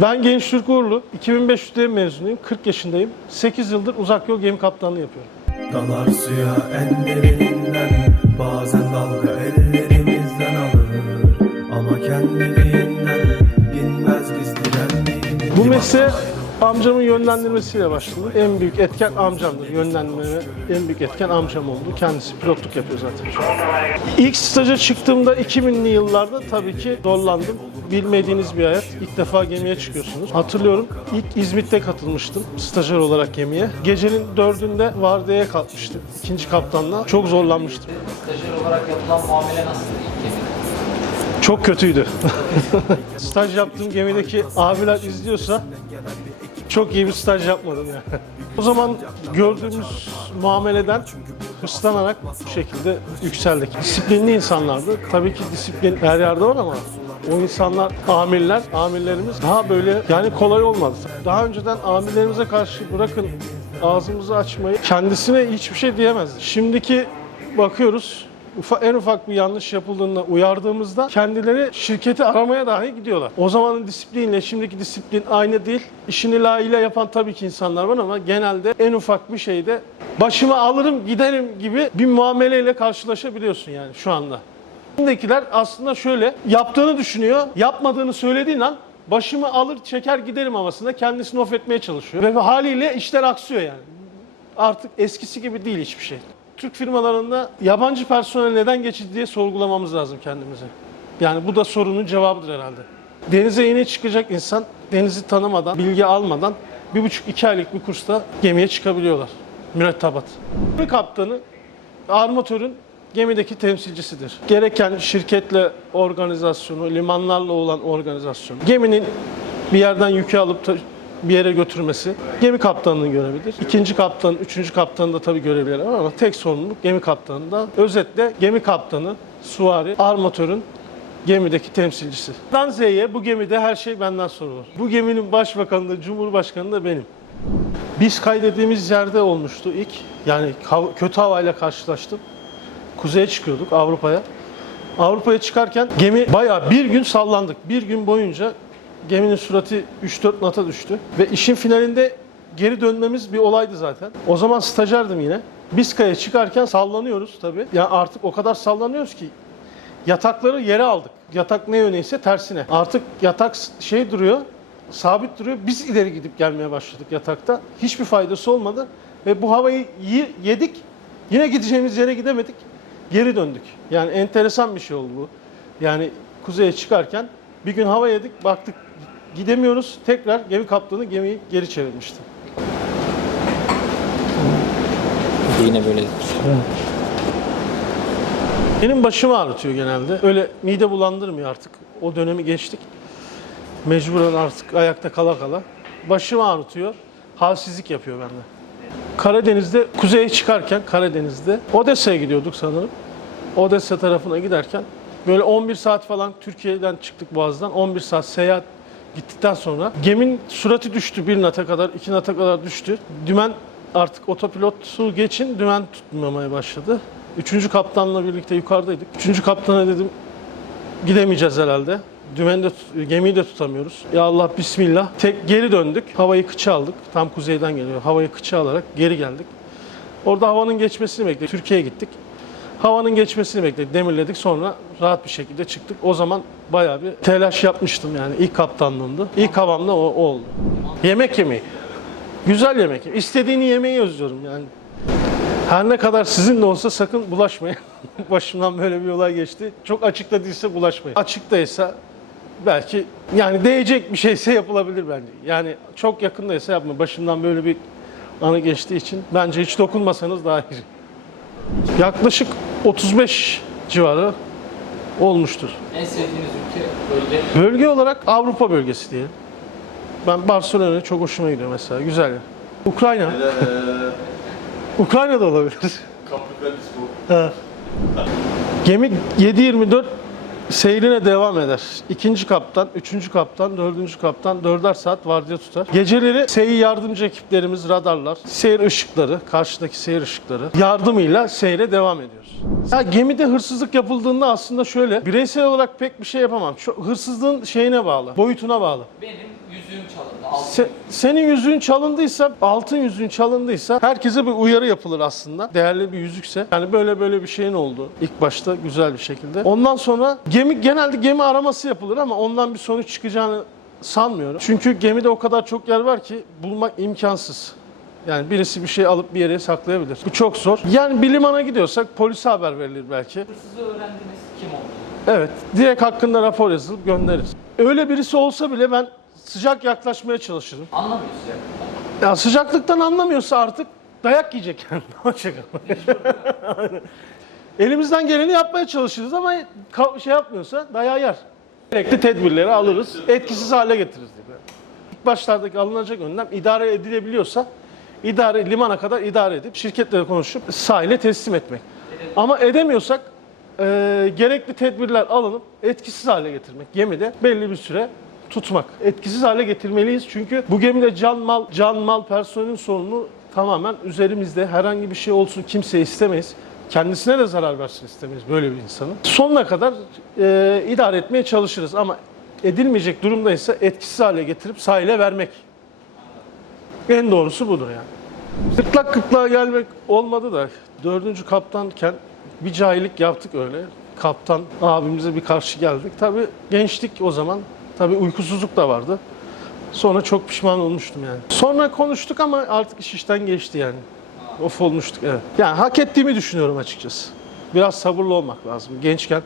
Ben Genç Türk Uğurlu, 2500'de mezunuyum, 40 yaşındayım. 8 yıldır uzak yol gemi kaptanlığı yapıyorum. Dalar suya ellerinden Bazen dalga ellerimizden alır Ama kendiliğinden Binmez biz direndiğimiz Bu mesleğe amcamın yönlendirmesiyle başladı. En büyük etken amcamdır. Yönlendirmeme en büyük etken amcam oldu. Kendisi pilotluk yapıyor zaten. İlk staja çıktığımda 2000'li yıllarda tabii ki zorlandım. Bilmediğiniz bir hayat. İlk defa gemiye çıkıyorsunuz. Hatırlıyorum ilk İzmit'te katılmıştım stajyer olarak gemiye. Gecenin dördünde vardiyaya kalkmıştım. ikinci kaptanla. Çok zorlanmıştım. Stajyer olarak yapılan muamele nasıl ilk gemide? Çok kötüydü. staj yaptığım gemideki abiler izliyorsa çok iyi bir staj yapmadım yani. O zaman gördüğümüz muameleden hırslanarak bu şekilde yükseldik. Disiplinli insanlardı. Tabii ki disiplin her yerde var ama o insanlar, amirler, amirlerimiz daha böyle yani kolay olmadı. Daha önceden amirlerimize karşı bırakın ağzımızı açmayı kendisine hiçbir şey diyemezdi. Şimdiki bakıyoruz en ufak bir yanlış yapıldığında uyardığımızda kendileri şirketi aramaya dahi gidiyorlar. O zamanın disiplinle şimdiki disiplin aynı değil. İşini layığıyla yapan tabii ki insanlar var ama genelde en ufak bir şeyde başıma alırım giderim gibi bir muameleyle karşılaşabiliyorsun yani şu anda. Şimdikiler aslında şöyle yaptığını düşünüyor, yapmadığını söylediğin an başımı alır çeker giderim havasında kendisini off etmeye çalışıyor. Ve haliyle işler aksıyor yani. Artık eskisi gibi değil hiçbir şey. Türk firmalarında yabancı personel neden geçildi diye sorgulamamız lazım kendimize. Yani bu da sorunun cevabıdır herhalde. Denize yeni çıkacak insan denizi tanımadan, bilgi almadan bir buçuk iki aylık bir kursta gemiye çıkabiliyorlar. Mürettebat. Kaptanı armatörün gemideki temsilcisidir. Gereken şirketle organizasyonu, limanlarla olan organizasyon, geminin bir yerden yükü alıp bir yere götürmesi gemi kaptanının görevidir. İkinci kaptan, üçüncü kaptanın da tabii görevleri var ama tek sorumluluk gemi kaptanında. Özetle gemi kaptanı, suvari, armatörün gemideki temsilcisi. Dan Z'ye bu gemide her şey benden sorulur. Bu geminin başbakanı da cumhurbaşkanı da benim. Biz kaydettiğimiz yerde olmuştu ilk. Yani kötü havayla karşılaştım. Kuzeye çıkıyorduk Avrupa'ya. Avrupa'ya çıkarken gemi bayağı bir gün sallandık. Bir gün boyunca geminin suratı 3-4 nata düştü. Ve işin finalinde geri dönmemiz bir olaydı zaten. O zaman stajyerdim yine. Biskaya çıkarken sallanıyoruz tabii. Yani artık o kadar sallanıyoruz ki yatakları yere aldık. Yatak ne yöneyse tersine. Artık yatak şey duruyor, sabit duruyor. Biz ileri gidip gelmeye başladık yatakta. Hiçbir faydası olmadı. Ve bu havayı yedik. Yine gideceğimiz yere gidemedik. Geri döndük. Yani enteresan bir şey oldu bu. Yani kuzeye çıkarken bir gün hava yedik, baktık gidemiyoruz. Tekrar gemi kaptanı gemiyi geri çevirmişti. Yine böyle Benim başımı ağrıtıyor genelde. Öyle mide bulandırmıyor artık. O dönemi geçtik. Mecburen artık ayakta kala kala. Başımı ağrıtıyor. Halsizlik yapıyor bende. Karadeniz'de kuzeye çıkarken Karadeniz'de Odessa'ya gidiyorduk sanırım. Odessa tarafına giderken böyle 11 saat falan Türkiye'den çıktık Boğaz'dan. 11 saat seyahat gittikten sonra geminin suratı düştü bir nata kadar, iki nata kadar düştü. Dümen artık otopilotu geçin dümen tutmamaya başladı. Üçüncü kaptanla birlikte yukarıdaydık. Üçüncü kaptana dedim gidemeyeceğiz herhalde. Dümeni de gemiyi de tutamıyoruz. Ya Allah bismillah. Tek geri döndük. Havayı kıça aldık. Tam kuzeyden geliyor. Havayı kıça alarak geri geldik. Orada havanın geçmesini bekledik. Türkiye'ye gittik. Havanın geçmesini bekledik. Demirledik. Sonra rahat bir şekilde çıktık. O zaman bayağı bir telaş yapmıştım yani. ilk kaptanlığımdı. İlk havamda o, o oldu. Yemek yemeyi. Güzel yemek. İstediğini yemeyi özlüyorum yani. Her ne kadar sizin de olsa sakın bulaşmayın. Başımdan böyle bir olay geçti. Çok açıkta değilse bulaşmayın. Açıktaysa belki yani değecek bir şeyse yapılabilir bence. Yani çok yakındaysa yapma. Başımdan böyle bir anı geçtiği için bence hiç dokunmasanız daha iyi. Yaklaşık 35 civarı olmuştur. en sevdiğiniz ülke bölge Bölge olarak Avrupa bölgesi diyelim. Ben Barcelona çok hoşuma gidiyor mesela. Güzel. yer. Ukrayna. Ukrayna da olabilir. Ha. Gemi 7-24 seyrine devam eder. İkinci kaptan, üçüncü kaptan, dördüncü kaptan dörder saat vardiya tutar. Geceleri seyir yardımcı ekiplerimiz, radarlar, seyir ışıkları, karşıdaki seyir ışıkları yardımıyla seyre devam ediyoruz. Ya gemide hırsızlık yapıldığında aslında şöyle, bireysel olarak pek bir şey yapamam. Şu hırsızlığın şeyine bağlı, boyutuna bağlı. benim yüzüğüm çalındı. Altın. Se- senin yüzüğün çalındıysa, altın yüzüğün çalındıysa herkese bir uyarı yapılır aslında. Değerli bir yüzükse. Yani böyle böyle bir şeyin oldu. İlk başta güzel bir şekilde. Ondan sonra gemi genelde gemi araması yapılır ama ondan bir sonuç çıkacağını sanmıyorum. Çünkü gemide o kadar çok yer var ki bulmak imkansız. Yani birisi bir şey alıp bir yere saklayabilir. Bu çok zor. Yani bir limana gidiyorsak polise haber verilir belki. Hırsızı öğrendiniz kim oldu? Evet, direkt hakkında rapor yazılıp göndeririz. Öyle birisi olsa bile ben sıcak yaklaşmaya çalışırım. Anlamıyoruz ya. Ya sıcaklıktan anlamıyorsa artık dayak yiyecek yani. Aynen. Elimizden geleni yapmaya çalışırız ama şey yapmıyorsa dayağı yer. Gerekli tedbirleri alırız, etkisiz hale getiririz. Gibi. İlk başlardaki alınacak önlem idare edilebiliyorsa idare limana kadar idare edip şirketlere konuşup sahile teslim etmek. Ama edemiyorsak e, gerekli tedbirler alınıp etkisiz hale getirmek. Gemide belli bir süre tutmak. Etkisiz hale getirmeliyiz çünkü bu gemide can mal, can mal personelin sorumlu tamamen üzerimizde. Herhangi bir şey olsun kimse istemeyiz. Kendisine de zarar versin istemeyiz böyle bir insanın. Sonuna kadar e, idare etmeye çalışırız ama edilmeyecek durumdaysa etkisiz hale getirip sahile vermek. En doğrusu budur yani. Kırtlak kırtlağa gelmek olmadı da dördüncü kaptanken bir cahillik yaptık öyle. Kaptan abimize bir karşı geldik. Tabii gençlik o zaman. Tabii uykusuzluk da vardı. Sonra çok pişman olmuştum yani. Sonra konuştuk ama artık iş işten geçti yani. Of olmuştuk evet. Yani hak ettiğimi düşünüyorum açıkçası. Biraz sabırlı olmak lazım. Gençken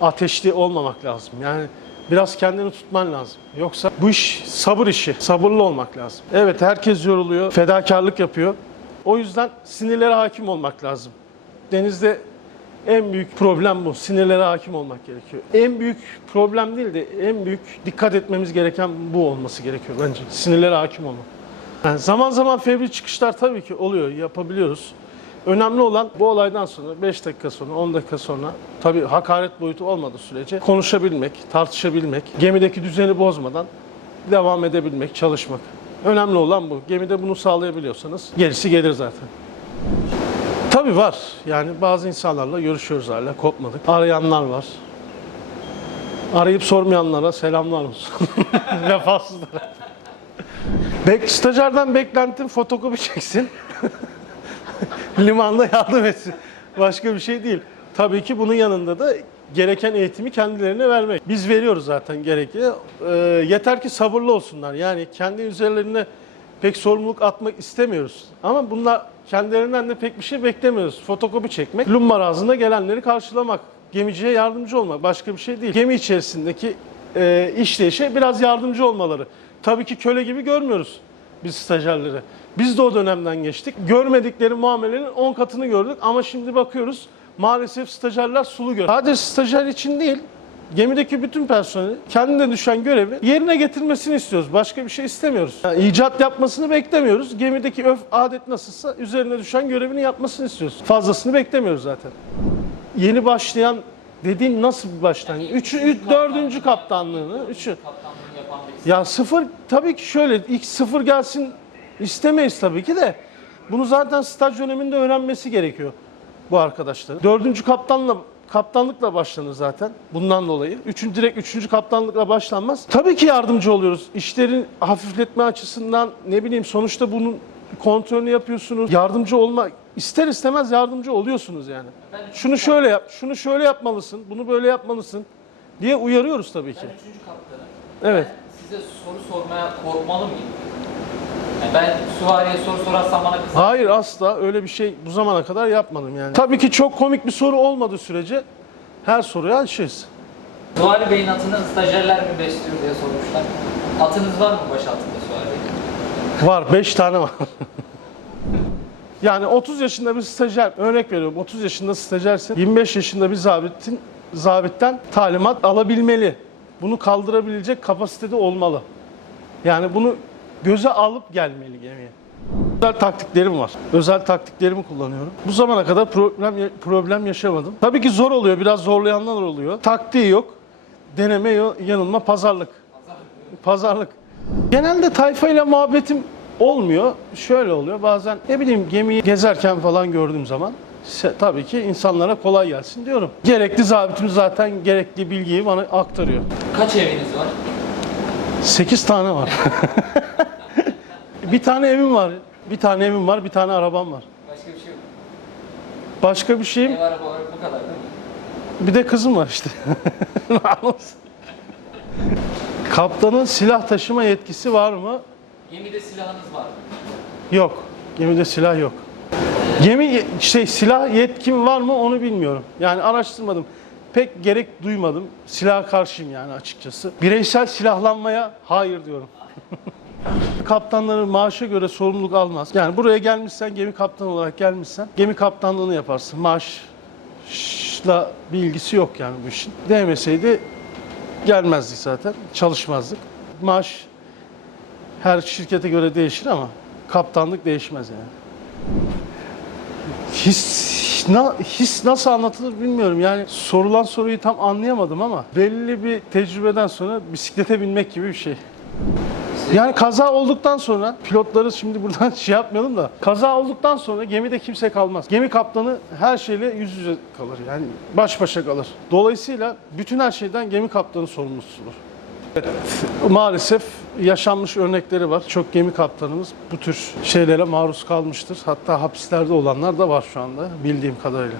ateşli olmamak lazım. Yani biraz kendini tutman lazım. Yoksa bu iş sabır işi. Sabırlı olmak lazım. Evet herkes yoruluyor, fedakarlık yapıyor. O yüzden sinirlere hakim olmak lazım. Denizde en büyük problem bu. Sinirlere hakim olmak gerekiyor. En büyük problem değil de en büyük dikkat etmemiz gereken bu olması gerekiyor bence. Sinirlere hakim olmak. Yani zaman zaman fevri çıkışlar tabii ki oluyor, yapabiliyoruz. Önemli olan bu olaydan sonra 5 dakika sonra, 10 dakika sonra tabii hakaret boyutu olmadığı sürece konuşabilmek, tartışabilmek, gemideki düzeni bozmadan devam edebilmek, çalışmak. Önemli olan bu. Gemide bunu sağlayabiliyorsanız gerisi gelir zaten. Tabii var. Yani bazı insanlarla görüşüyoruz hala, kopmadık. Arayanlar var. Arayıp sormayanlara selamlar olsun. Vefasızlara. Bek, stajyerden beklentim fotokopi çeksin. Limanda yardım etsin. Başka bir şey değil. Tabii ki bunun yanında da gereken eğitimi kendilerine vermek. Biz veriyoruz zaten gerekli. Ee, yeter ki sabırlı olsunlar. Yani kendi üzerlerine pek sorumluluk atmak istemiyoruz. Ama bunlar kendilerinden de pek bir şey beklemiyoruz. Fotokopi çekmek, lumbar ağzında gelenleri karşılamak, gemiciye yardımcı olmak başka bir şey değil. Gemi içerisindeki e, işleyişe biraz yardımcı olmaları. Tabii ki köle gibi görmüyoruz biz stajyerleri. Biz de o dönemden geçtik. Görmedikleri muamelenin 10 katını gördük ama şimdi bakıyoruz maalesef stajyerler sulu gör. Sadece stajyer için değil, gemideki bütün personeli kendine düşen görevi yerine getirmesini istiyoruz. Başka bir şey istemiyoruz. Yani icat yapmasını beklemiyoruz. Gemideki öf adet nasılsa üzerine düşen görevini yapmasını istiyoruz. Fazlasını beklemiyoruz zaten. Yeni başlayan dediğin nasıl bir başlangıç? Üçü, üç, dördüncü kaptanlığını, üçü. Ya sıfır tabii ki şöyle ilk sıfır gelsin istemeyiz tabii ki de bunu zaten staj döneminde öğrenmesi gerekiyor bu arkadaşların. Dördüncü kaptanla kaptanlıkla başlanır zaten bundan dolayı. Üçüncü direkt üçüncü kaptanlıkla başlanmaz. Tabii ki yardımcı oluyoruz. İşlerin hafifletme açısından ne bileyim sonuçta bunun kontrolünü yapıyorsunuz. Yardımcı olma ister istemez yardımcı oluyorsunuz yani. Şunu şöyle yap, şunu şöyle yapmalısın, bunu böyle yapmalısın diye uyarıyoruz tabii ki. Ben üçüncü kaptanım. Evet. Ben size soru sormaya korkmalı mıyım? Yani ben süvariye soru sorarsam bana kızar. Hayır asla öyle bir şey bu zamana kadar yapmadım yani. Tabii ki çok komik bir soru olmadığı sürece her soruya açığız. Süvari Bey'in atını stajyerler mi besliyor diye sormuşlar. Atınız var mı baş altında Süvari Bey? Var 5 tane var. yani 30 yaşında bir stajyer örnek veriyorum 30 yaşında stajyersin 25 yaşında bir zabitin zabitten talimat alabilmeli. Bunu kaldırabilecek kapasitede olmalı. Yani bunu göze alıp gelmeli gemiye. Özel taktiklerim var. Özel taktiklerimi kullanıyorum. Bu zamana kadar problem problem yaşamadım. Tabii ki zor oluyor. Biraz zorlayanlar oluyor. Taktiği yok. Deneme, yanılma, pazarlık. Pazarlık. Genelde tayfayla muhabbetim olmuyor. Şöyle oluyor. Bazen ne bileyim gemiyi gezerken falan gördüğüm zaman tabii ki insanlara kolay gelsin diyorum. Gerekli zabitim zaten gerekli bilgiyi bana aktarıyor. Kaç eviniz var? 8 tane var. bir tane evim var. Bir tane evim var, bir tane arabam var. Başka bir şey yok. Başka bir şeyim, Ev araba olarak bu kadar değil mi? bir de kızım var işte. Kaptanın silah taşıma yetkisi var mı? Gemide silahınız var mı? Yok. Gemide silah yok. Gemi şey silah yetkim var mı onu bilmiyorum. Yani araştırmadım. Pek gerek duymadım. Silaha karşıyım yani açıkçası. Bireysel silahlanmaya hayır diyorum. Kaptanların maaşa göre sorumluluk almaz. Yani buraya gelmişsen gemi kaptanı olarak gelmişsen gemi kaptanlığını yaparsın. Maaşla bir ilgisi yok yani bu işin. Değmeseydi gelmezdik zaten. Çalışmazdık. Maaş her şirkete göre değişir ama kaptanlık değişmez yani. His, na, his nasıl anlatılır bilmiyorum. Yani sorulan soruyu tam anlayamadım ama belli bir tecrübeden sonra bisiklete binmek gibi bir şey. Yani kaza olduktan sonra pilotları şimdi buradan şey yapmayalım da kaza olduktan sonra gemide kimse kalmaz. Gemi kaptanı her şeyle yüz yüze kalır. Yani baş başa kalır. Dolayısıyla bütün her şeyden gemi kaptanı sorumlusudur. Evet, maalesef yaşanmış örnekleri var. Çok gemi kaptanımız bu tür şeylere maruz kalmıştır. Hatta hapislerde olanlar da var şu anda bildiğim kadarıyla.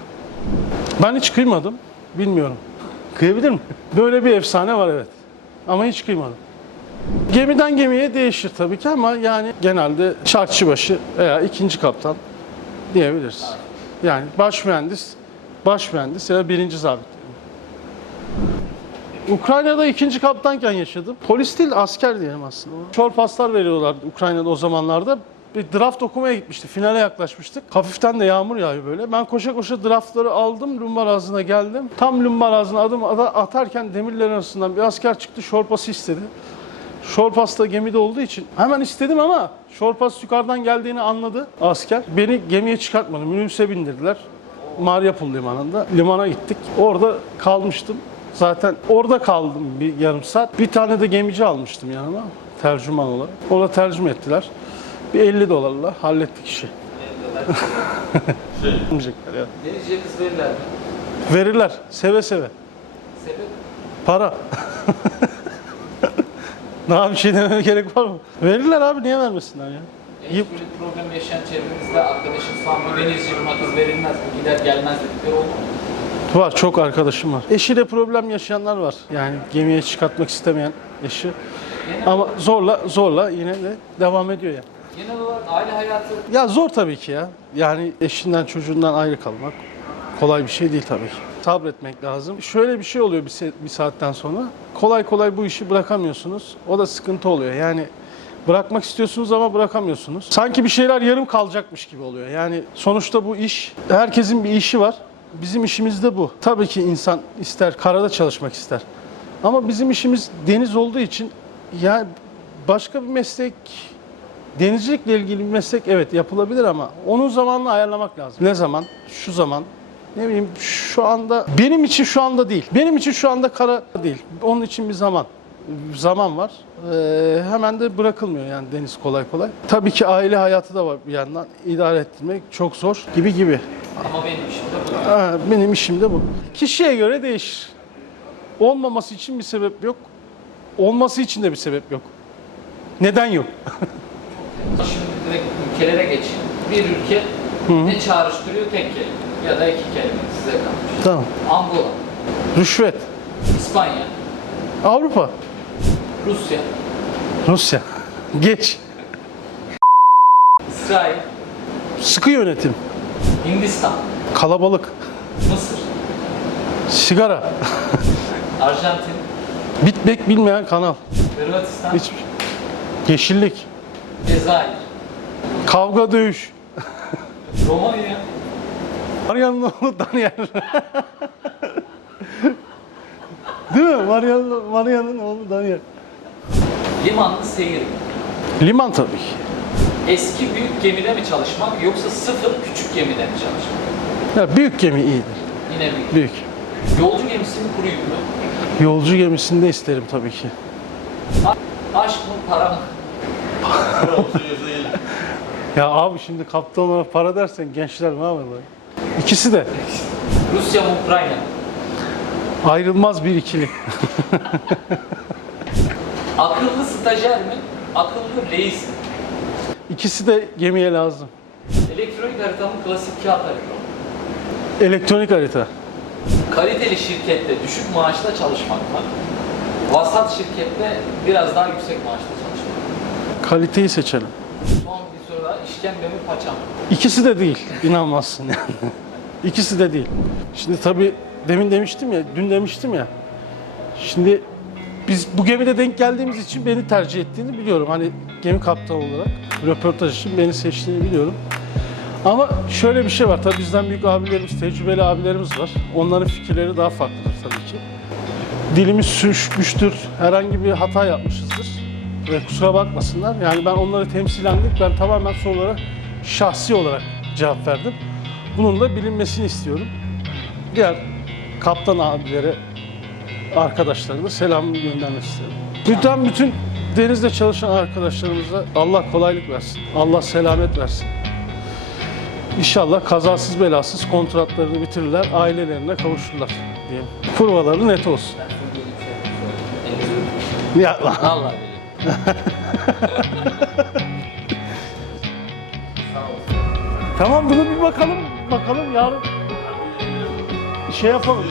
Ben hiç kıymadım. Bilmiyorum. Kıyabilir mi? Böyle bir efsane var evet. Ama hiç kıymadım. Gemiden gemiye değişir tabii ki ama yani genelde çarkçıbaşı veya ikinci kaptan diyebiliriz. Yani baş mühendis, baş mühendis ya da birinci zabit. Ukrayna'da ikinci kaptanken yaşadım. Polis değil asker diyelim aslında. Şor paslar veriyorlardı Ukrayna'da o zamanlarda. Bir draft okumaya gitmişti. Finale yaklaşmıştık. Hafiften de yağmur yağıyor böyle. Ben koşa koşa draftları aldım. Lumbarazı'na geldim. Tam Lumbarazı'na adım ada- atarken demirlerin arasından bir asker çıktı. Şor pası istedi. Şorpas da gemide olduğu için hemen istedim ama Şorpas yukarıdan geldiğini anladı asker. Beni gemiye çıkartmadı. Minibüse bindirdiler. Mariupol limanında. Limana gittik. Orada kalmıştım. Zaten orada kaldım bir yarım saat. Bir tane de gemici almıştım yanıma tercüman olarak. Orada tercüme ettiler. Bir 50 dolarla hallettik işi. Vermeyecekler ya. Denizciye kız verirler mi? Verirler seve seve. Sebep? Para. Daha bir şey dememe gerek var mı? Verirler abi niye vermesinler ya? En Yıp- böyle problem yaşayan çevrenizde arkadaşınız falan bu denizci kız verilmez mi? Gider gelmez dedikleri oldu mu? Var çok arkadaşım var. Eşiyle problem yaşayanlar var. Yani gemiye çıkartmak istemeyen eşi. Genel, Ama zorla zorla yine de devam ediyor ya. genel olarak aile hayatı Ya zor tabii ki ya. Yani eşinden çocuğundan ayrı kalmak kolay bir şey değil tabii ki. Sabretmek lazım. Şöyle bir şey oluyor bir, saatten sonra. Kolay kolay bu işi bırakamıyorsunuz. O da sıkıntı oluyor. Yani bırakmak istiyorsunuz ama bırakamıyorsunuz. Sanki bir şeyler yarım kalacakmış gibi oluyor. Yani sonuçta bu iş, herkesin bir işi var. Bizim işimiz de bu. Tabii ki insan ister karada çalışmak ister. Ama bizim işimiz deniz olduğu için yani başka bir meslek Denizcilikle ilgili bir meslek evet yapılabilir ama onun zamanını ayarlamak lazım. Ne zaman? Şu zaman. Ne bileyim şu anda benim için şu anda değil. Benim için şu anda kara değil. Onun için bir zaman zaman var. Ee, hemen de bırakılmıyor yani deniz kolay kolay. Tabii ki aile hayatı da var bir yandan. İdare ettirmek çok zor gibi gibi. ama benim işim de bu. Ha, benim işim de bu. Kişiye göre değişir. Olmaması için bir sebep yok. Olması için de bir sebep yok. Neden yok? Şimdi direkt ülkelere geçeyim. Bir ülke ne çağrıştırıyor tek kelime ya da iki kelime size kalmış. Tamam. Angola, Rüşvet. İspanya, Avrupa. Rusya, Rusya. Geç. İsrail, Sıkı yönetim. Hindistan, Kalabalık. Mısır, Sigara. Arjantin, Bitmek bilmeyen kanal. Hırvatistan, Hiç. Yeşillik. Cezayir, Kavga dövüş. Romanya, Maria'nın oğlu Daniel. Değil mi? Maria'nın Maria'nın oğlu Daniel. limanlı seyir. Liman tabii ki. Eski büyük gemide mi çalışmak yoksa sıfır küçük gemide mi çalışmak? Ya büyük gemi iyidir. Yine büyük. Büyük. Yolcu gemisi mi kuru yük mü? Yolcu gemisinde isterim tabii ki. A- aşk mı para mı? Ya abi şimdi kaptan olarak para dersen gençler ne yapıyorlar? İkisi de Rusya mı Ukrayna mı? ayrılmaz bir ikili. Akıllı stajyer mi? Akıllı reis mi? İkisi de gemiye lazım. Elektronik haritanın klasik kağıt harita. Elektronik harita. Kaliteli şirkette düşük maaşla çalışmak mı? Vasat şirkette biraz daha yüksek maaşla çalışmak. Kaliteyi seçelim. Son. İşkembe mi paça? İkisi de değil. inanmazsın yani. İkisi de değil. Şimdi tabii demin demiştim ya, dün demiştim ya. Şimdi biz bu gemide denk geldiğimiz için beni tercih ettiğini biliyorum. Hani gemi kaptanı olarak röportaj için beni seçtiğini biliyorum. Ama şöyle bir şey var. Tabii bizden büyük abilerimiz, tecrübeli abilerimiz var. Onların fikirleri daha farklıdır tabii ki. Dilimiz sürüşmüştür. Herhangi bir hata yapmışızdır. Ve kusura bakmasınlar. Yani ben onları temsilen değil, ben tamamen sorulara şahsi olarak cevap verdim. Bunun da bilinmesini istiyorum. Diğer kaptan abilere, arkadaşlarına selam göndermek istiyorum. Bütün bütün denizde çalışan arkadaşlarımıza Allah kolaylık versin. Allah selamet versin. İnşallah kazasız belasız kontratlarını bitirirler, ailelerine kavuşurlar diyeyim. Provaları net olsun. Şey. Ya ol. Tamam bunu bir bakalım, bakalım yarın şey yapalım.